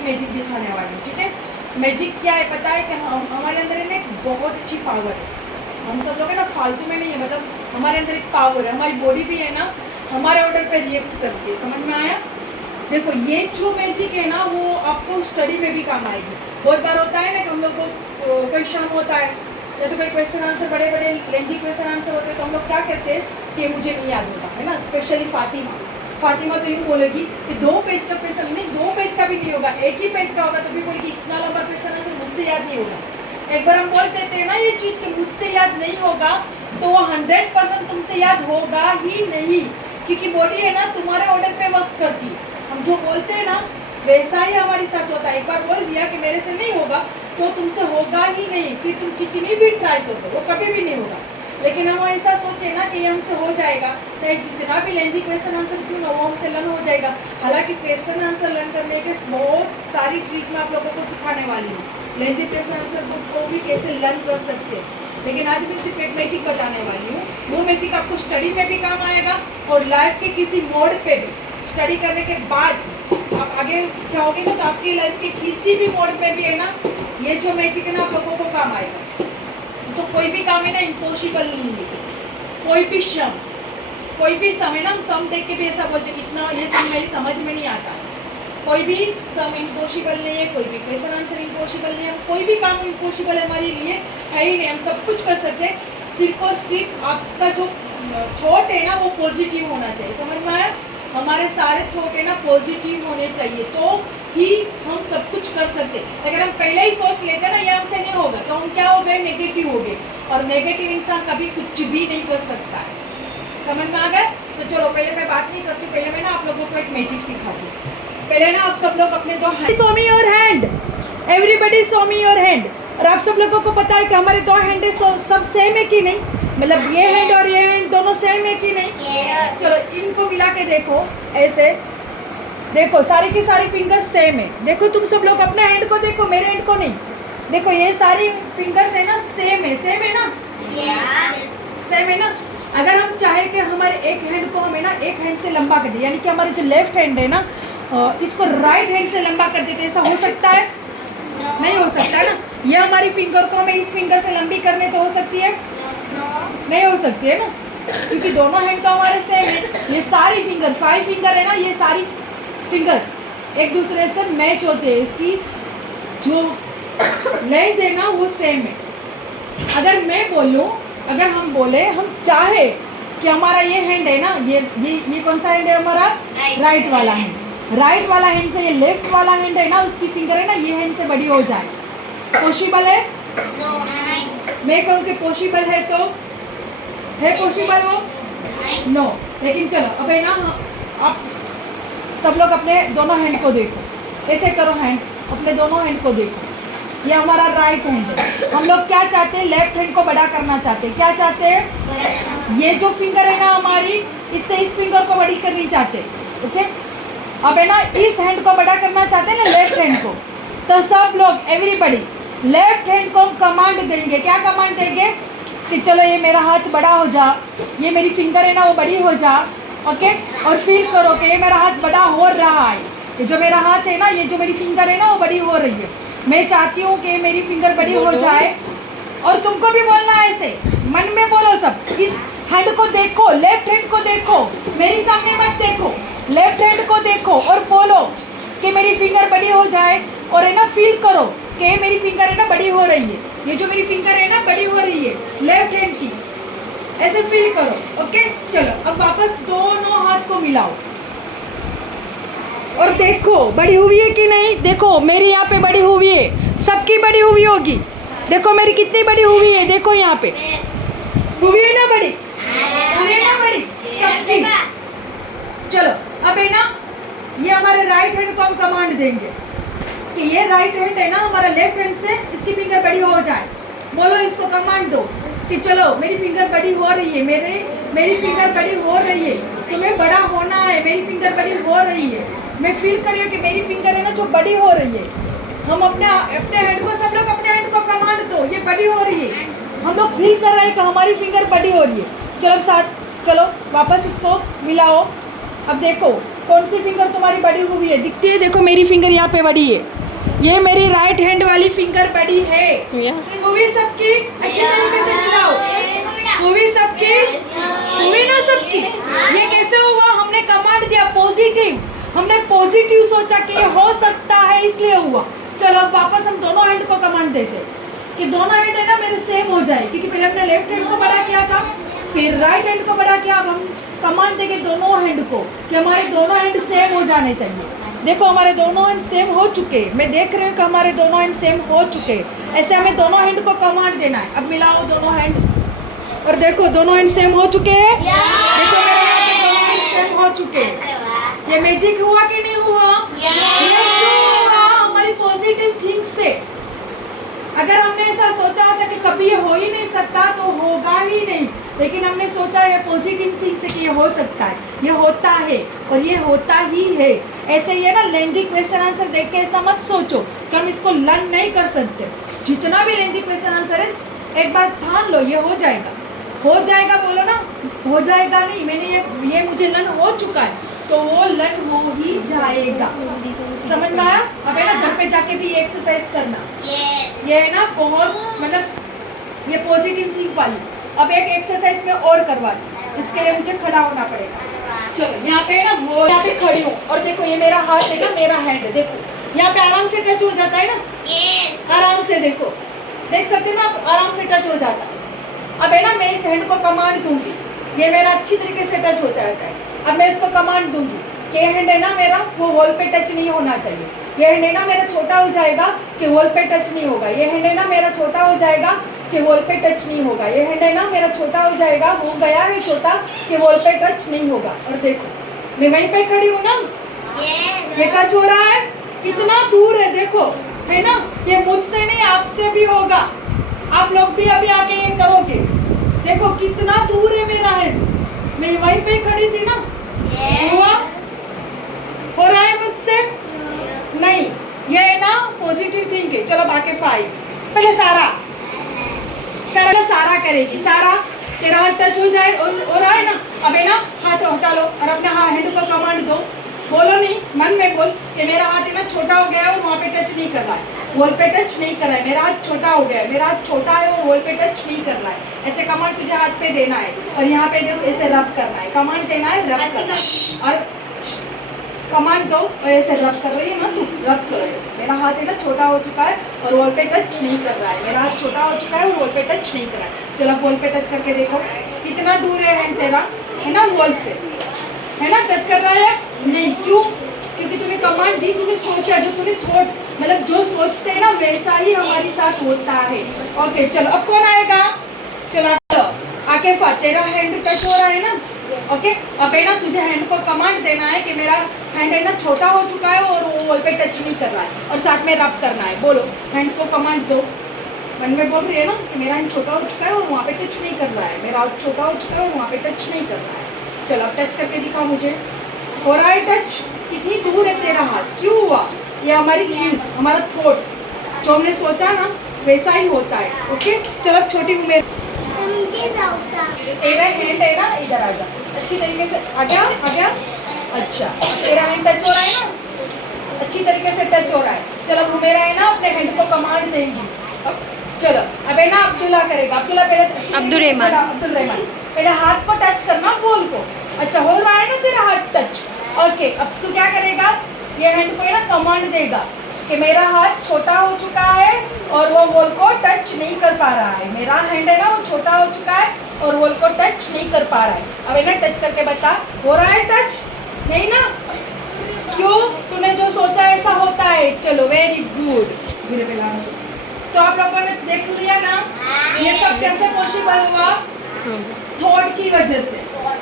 एक मैजिक दिखाने वाली हूँ, ठीक है। मैजिक क्या है पता है कि हमारे अंदर है ना एक बहुत अच्छी पावर है। हम सब लोग है ना फालतू में नहीं है, मतलब हमारे अंदर एक पावर है, हमारी बॉडी भी है ना हमारे ऑर्डर पे रिएक्ट करती है। समझ में आया? देखो ये जो मैजिक है ना वो आपको स्टडी में भी काम आएगी। बहुत बार होता है ना कि हम लोग को कोई शाम होता है या तो कोई क्वेश्चन आंसर बड़े बड़े लेंथी क्वेश्चन आंसर होते हैं, तो हम लोग क्या कहते हैं कि मुझे नहीं याद होगा, है ना। स्पेशली फातिमा तो यूँ बोलेगी कि 2 पेज का क्वेश्चन नहीं, 2 पेज का भी नहीं होगा, 1 ही पेज का होगा तो भी बोलेगी इतना लंबा क्वेश्चन आंसर मुझसे याद नहीं होगा। एक बार हम बोल देते हैं ना ये चीज़ कि मुझसे याद नहीं होगा, तो वो 100% तुमसे याद होगा ही नहीं, क्योंकि बॉडी है ना तुम्हारे ऑर्डर पे वर्क करती है। हम जो बोलते हैं ना वैसा ही हमारे साथ होता है। एक बार बोल दिया कि मेरे से नहीं होगा तो तुमसे होगा ही नहीं, फिर तुम कितनी भी ट्राई करो वो कभी भी नहीं होगा। लेकिन हम ऐसा सोचे ना कि ये हमसे हो जाएगा, चाहे जितना भी लेंथी क्वेश्चन आंसर क्यों ना वो हमसे लर्न हो जाएगा। हालांकि क्वेश्चन आंसर लर्न करने के बहुत सारी ट्रिक मैं आप लोगों को सिखाने वाली हूँ, लेंथी क्वेश्चन आंसर को भी कैसे लर्न कर सकते हैं। लेकिन आज मैं सिर्फ एक मैजिक बताने वाली हूँ, वो मैजिक आपको स्टडी में भी काम आएगा और लाइफ के किसी मोड पे भी। स्टडी करने के बाद आप आगे जाओगे ना तो आपकी लाइफ के किसी भी मोड पे भी है ना ये जो मैजिक है ना आप लोगों को काम आएगा। तो कोई भी काम है ना इम्पॉसिबल नहीं है, कोई भी सम है ना, हम सम देख के भी ऐसा बोलते कि इतना ये सम मेरी समझ में नहीं आता। कोई भी सम इम्पॉसिबल नहीं है, कोई भी क्वेश्चन आंसर इम्पॉसिबल नहीं है, कोई भी काम इम्पॉसिबल हमारे लिए है ही नहीं। हम सब कुछ कर सकते हैं, सिर्फ और सिर्फ आपका जो थॉट है ना वो पॉजिटिव होना चाहिए। समझ में आया? हमारे सारे थॉट है ना पॉजिटिव होने चाहिए तो ही हम सब कुछ कर सकते। अगर हम पहले ही सोच लेते ना ये हमसे नहीं होगा तो हम क्या हो गए, नेगेटिव हो गए, और नेगेटिव इंसान कभी कुछ भी नहीं कर सकता है। समझ में आ गए? तो चलो पहले मैं बात नहीं करती, पहले मैं ना आप लोगों को एक मैजिक सिखाती हूँ। पहले ना आप सब लोग अपने 2 hand show me your hand, everybody show me your hand. और आप सब लोगों को पता है कि हमारे 2 हैंड सब सेम है कि नहीं, मतलब ये हैंड और ये हैंड दोनों सेम है कि नहीं? चलो इनको मिला के देखो, ऐसे देखो सारी की सारी फिंगर्स सेम है। देखो तुम सब लोग अपने हैंड को देखो, मेरे हैंड को नहीं। देखो ये सारी फिंगर्स है ना सेम है ना, सेम है ना। अगर हम चाहे कि हमारे एक हैंड को हमें ना एक हैंड से लंबा कर दे, यानी कि हमारे जो लेफ्ट हैंड है ना इसको राइट हैंड से लंबा कर देते, ऐसा हो सकता है? नहीं हो सकता है ना। ये हमारी फिंगर को हमें इस फिंगर से लंबी करने तो हो सकती है? नहीं हो सकती है ना, क्योंकि दोनों हैंड तो हमारे सेम है। ये सारी फिंगर 5 फिंगर है ना, ये सारी फिंगर एक दूसरे से मैच होते हैं, इसकी जो लेंथ है ना वो सेम है। अगर मैं बोलूँ, अगर हम बोले हम चाहे कि हमारा ये हैंड है ना, ये कौन सा हैंड है हमारा? राइट वाला हैंड। राइट वाला हैंड से ये लेफ्ट वाला हैंड है ना उसकी फिंगर है ना ये हैंड से बड़ी हो जाए, पॉसिबल है? मैं कहूँ कि पॉसिबल है तो है पॉसिबल वो? नो। लेकिन चलो अब है ना आप सब लोग अपने दोनों हैंड को देखो, ऐसे करो हैंड, अपने दोनों हैंड को देखो। ये हमारा राइट हैंड है। हम लोग क्या चाहते हैं? लेफ्ट हैंड को बड़ा करना चाहते हैं। क्या चाहते हैं? ये जो फिंगर है ना हमारी, इससे इस फिंगर को बड़ी करनी चाहते हैं। ठीक है, अब है ना इस हैंड को बड़ा करना चाहते हैं ना, लेफ्ट हैंड को। तो सब लोग एवरीबडी लेफ्ट हैंड को कमांड देंगे। क्या कमांड देंगे? कि चलो ये मेरा हाथ बड़ा हो जा, ये मेरी फिंगर है ना वो बड़ी हो जा। ओके, और फील करो कि ये मेरा हाथ बड़ा हो रहा है, ये जो मेरा हाथ है ना, ये जो मेरी फिंगर है ना वो बड़ी हो रही है। मैं चाहती हूँ कि मेरी फिंगर बड़ी हो जाए। और तुमको भी बोलना है ऐसे, मन में बोलो सब। इस हैंड को देखो, लेफ्ट हैंड को देखो, मेरी सामने मत देखो, लेफ्ट हैंड को देखो और बोलो कि मेरी फिंगर बड़ी हो जाए। और है ना फील करो कि मेरी फिंगर है ना बड़ी हो रही है, ये जो मेरी फिंगर है ना बड़ी हो रही है लेफ्ट हैंड की, ऐसे फील करो। ओके, चलो अब वापस दोनों हाथ को मिलाओ और देखो बड़ी हुई है कि नहीं। देखो मेरी यहाँ पे बड़ी हुई है, सबकी बड़ी हुई होगी। देखो मेरी कितनी बड़ी हुई है, देखो यहाँ पे हुई है ना बड़ी, हुई है ना बड़ी सबकी। चलो अब है ना ये हमारे राइट हैंड को हम कमांड देंगे कि ये राइट हैंड है ना हमारा लेफ्ट हैंड से इसकी फिंगर बड़ी हो जाए। बोलो इसको कमांड दो कि चलो मेरी फिंगर बड़ी हो रही है, मेरी फिंगर बड़ी हो रही है, तुम्हें बड़ा होना है, मेरी फिंगर बड़ी हो रही है। मैं फील कर रही हूँ कि मेरी फिंगर है ना जो बड़ी हो रही है। हम अपने हैंड को, सब लोग अपने हैंड को कमांड दो ये बड़ी हो रही है। हम लोग फील कर रहे हैं कि हमारी फिंगर बड़ी हो रही है। चलो साथ, चलो वापस इसको मिलाओ। अब देखो कौन सी फिंगर तुम्हारी बड़ी हुई है? दिखती है? देखो मेरी फिंगर यहाँ पे बड़ी है, ये मेरी राइट हैंड वाली फिंगर बड़ी है। हुई सबकी? अच्छी तरीके से मिलाओ। हुई सबकी? हुई ना सबकी? ये कैसे हुआ? हमने कमांड दिया पॉजिटिव, हमने पॉजिटिव सोचा कि ये हो सकता है इसलिए हुआ। चलो अब वापस हम दोनों हैंड को कमांड देते हैं कि दोनों हैंड है ना मेरे सेम हो जाए, क्योंकि पहले हमने लेफ्ट हैंड को बड़ा किया था, फिर राइट हैंड को बड़ा किया। अब हम कमांड देंगे दोनों हैंड को कि हमारे दोनों हैंड सेम हो जाने चाहिए। देखो हमारे दोनों हैंड सेम हो चुके, मैं देख रही हूँ कि हमारे दोनों हैंड सेम हो चुके। ऐसे हमें दोनों हैंड को कमांड देना है। अब मिलाओ दोनों हैंड और देखो दोनों हैंड सेम हो चुके हैं। देखो मेरे यहाँ पे दोनों हैंड सेम हो चुके हैं। ये मैजिक हुआ कि नहीं हुआ? ये क्यों हुआ? हमारी पॉजिटिव थिंक से। अगर हमने ऐसा सोचा होता कि कभी ये हो ही नहीं सकता तो होगा ही नहीं, लेकिन हमने सोचा है पॉजिटिव थिंक से कि ये हो सकता है, ये होता है और ये होता ही है। ऐसे ही है ना, लेंदी क्वेश्चन आंसर देख के ऐसा मत सोचो कि हम इसको लर्न नहीं कर सकते। जितना भी लेंदी क्वेश्चन आंसर है एक बार ठान लो, ये हो जाएगा। हो जाएगा बोलो ना, हो जाएगा नहीं, मैंने ये मुझे लर्न हो चुका है तो वो लर्न हो ही जाएगा। समझ में आया? अब है ना घर पे जाके भी एक्सरसाइज करना। ये है ना बहुत मतलब ये पॉजिटिव थिंक वाली। अब एक एक्सरसाइज में और करवा दी, इसके लिए मुझे खड़ा होना पड़ेगा। चलो यहाँ पे ना वो यहाँ पे खड़ी हूँ और देखो ये मेरा हाथ है ना, मेरा हैंड है, देखो यहाँ पे आराम से टच हो जाता है ना। आराम से देखो, देख सकते हो ना आप, आराम से टच हो जाता है। अब है ना मैं इस हैंड को कमांड दूंगी, ये मेरा अच्छी तरीके से टच हो जाता है। अब मैं इसको कमांड दूंगी कि हैंड है ना मेरा वो वॉल पे टच नहीं होना चाहिए। ये हैंड है ना मेरा छोटा हो जाएगा कि वॉल पे टच नहीं होगा। ये हैंड है ना मेरा छोटा हो जाएगा कि वॉल पे टच नहीं होगा। ये हैंड है ना मेरा छोटा हो जाएगा, हो गया है छोटा, कि वॉल पे टच नहीं होगा। और देखो मैं वहीं पे खड़ी हूँ ना, ये टच हो रहा है, कितना दूर है देखो, है ना। ये मुझसे नहीं आपसे भी होगा, आप लोग भी अभी आके ये करोगे। देखो कितना दूर है मेरा हैंड, मैं वहीं पे खड़ी थी ना। हुआ? हो रहा है मुझसे? नहीं, ये है ना पॉजिटिव थिंक है। चलो बाकी 5 पहले सारा करेगी। सारा तेरा हाथ टच हो जाए हो रहा है ना, अब है ना हाथ हटा लो और अपने हैंड को कमांड दो। बोलो नहीं, मन में बोल कि मेरा हाथ है ना छोटा हो गया है और वहाँ पे टच नहीं कर रहा है, वॉल पे टच नहीं कर रहा है। मेरा हाथ छोटा हो गया है, मेरा हाथ छोटा है और वॉल पे टच नहीं कर रहा है। ऐसे कमांड तुझे हाथ पे देना है और यहाँ पे देखो ऐसे रब करना है। कमांड देना है, रब करना है। और कमांड दो और ऐसे रब कर रही है ना तू, रब करो ऐसे। मेरा हाथ है ना छोटा हो चुका है और वॉल पे टच नहीं कर रहा है। मेरा हाथ छोटा हो चुका है और वॉल पे टच नहीं कर रहा है। चलो वॉल पे टच करके देखो कितना दूर है हैंड तेरा, है ना वॉल से, है ना। टच कर रहा है नहीं, क्यों? क्योंकि तूने कमांड दी, तूने सोचा, जो तूने थॉट मतलब जो सोचते हैं ना वैसा ही हमारे साथ होता है। ओके चलो अब कौन आएगा? चलो आके तेरा हैंड टच हो रहा है ना। ओके अब है ना तुझे हैंड को कमांड देना है कि मेरा हैंड है ना छोटा हो चुका है और वो वॉल पे टच नहीं कर रहा है, और साथ में रब करना है। बोलो, हैंड को कमांड दो। मन में बोल रही है ना कि मेरा हैंड छोटा हो चुका है और वहाँ पे टच नहीं कर रहा है, मेरा हाथ छोटा हो चुका है और वहाँ पे टच नहीं कर रहा है। चलो अब टच करके दिखा मुझे, हो रहा है टच? कितनी दूर है तेरा हाथ? क्यों हुआ? ये हमारी थिंक, हमारा थॉट, जो हमने सोचा ना वैसा ही होता है। ओके चलो अब छोटी उम्र तेरा हैंड है ना, इधर आ जा, अच्छी तरीके से आ गया। अच्छा तेरा हैंड टच हो रहा है ना, अच्छी तरीके से टच हो रहा है। चलो अब मेरा है ना अपने हैंड को कमांड देंगी। चलो अब है ना अब्दुल्ला करेगा। अब्दुल्ला पहले अब्दुल रहमान पहले हाथ को टच करना, बोल को। अच्छा हो रहा है ना तेरा हाथ टच। ओके अब तू क्या करेगा, ये हैंड को है ना कमांड देगा कि मेरा हाथ छोटा हो चुका है और वो वॉल को टच नहीं कर पा रहा है। मेरा हैंड है ना वो छोटा हो चुका है और वॉल को टच नहीं कर पा रहा है। अब है ना टच करके बता, हो रहा है टच? नहीं ना, क्यों? तूने जो सोचा ऐसा होता है। चलो वेरी गुड। धीरे पे लाना। तो आप लोगों ने देख लिया ना ये सब कैसे पॉसिबल हुआ? थॉट की वजह से।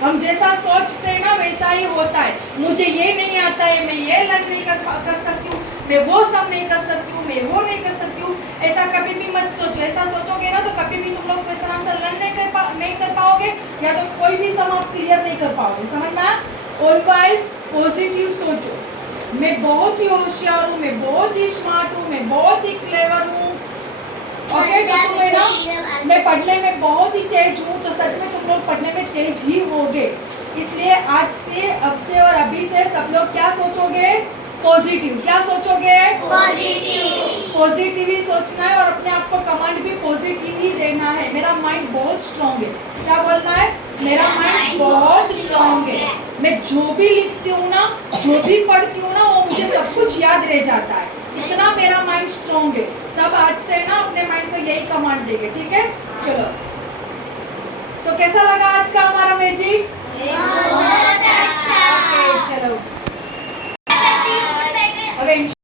हम जैसा सोचते हैं ना वैसा ही होता है। मुझे ये नहीं आता है, मैं ये लर्न नहीं कर सकती हूँ, मैं वो सब नहीं कर सकती हूँ, मैं वो नहीं कर सकती हूँ, ऐसा कभी भी मत सोचो। ऐसा सोचोगे ना तो कभी भी तुम लोग क्वेश्चन आंसर लर्न नहीं कर पाओगे, या तो कोई भी सम आप क्लियर नहीं कर पाओगे। समझ में? ऑलवेज पॉजिटिव सोचो। मैं बहुत ही होशियार हूँ, मैं बहुत ही स्मार्ट हूँ, मैं बहुत ही क्लेवर हूँ। ओके तो तुम है ना मैं पढ़ने में बहुत ही तेज हूँ, तो सच में तुम लोग पढ़ने में तेज ही होगे। इसलिए आज से, अब से और अभी से सब लोग क्या सोचोगे? पॉजिटिव। क्या सोचोगे? पॉजिटिव। पॉजिटिव ही सोचना है और अपने आप को कमांड भी पॉजिटिव ही देना है। मेरा माइंड बहुत स्ट्रांग है। क्या बोलना है? मेरा माइंड बहुत स्ट्रांग है। मैं जो भी लिखती हूँ ना, जो भी पढ़ती हूँ ना, वो मुझे सब कुछ याद रह जाता है। इतना मेरा माइंड स्ट्रांग है। सब आज से ना अपने माइंड को यही कमांड देंगे, ठीक है? चलो, तो कैसा लगा आज का हमारा मैजिक?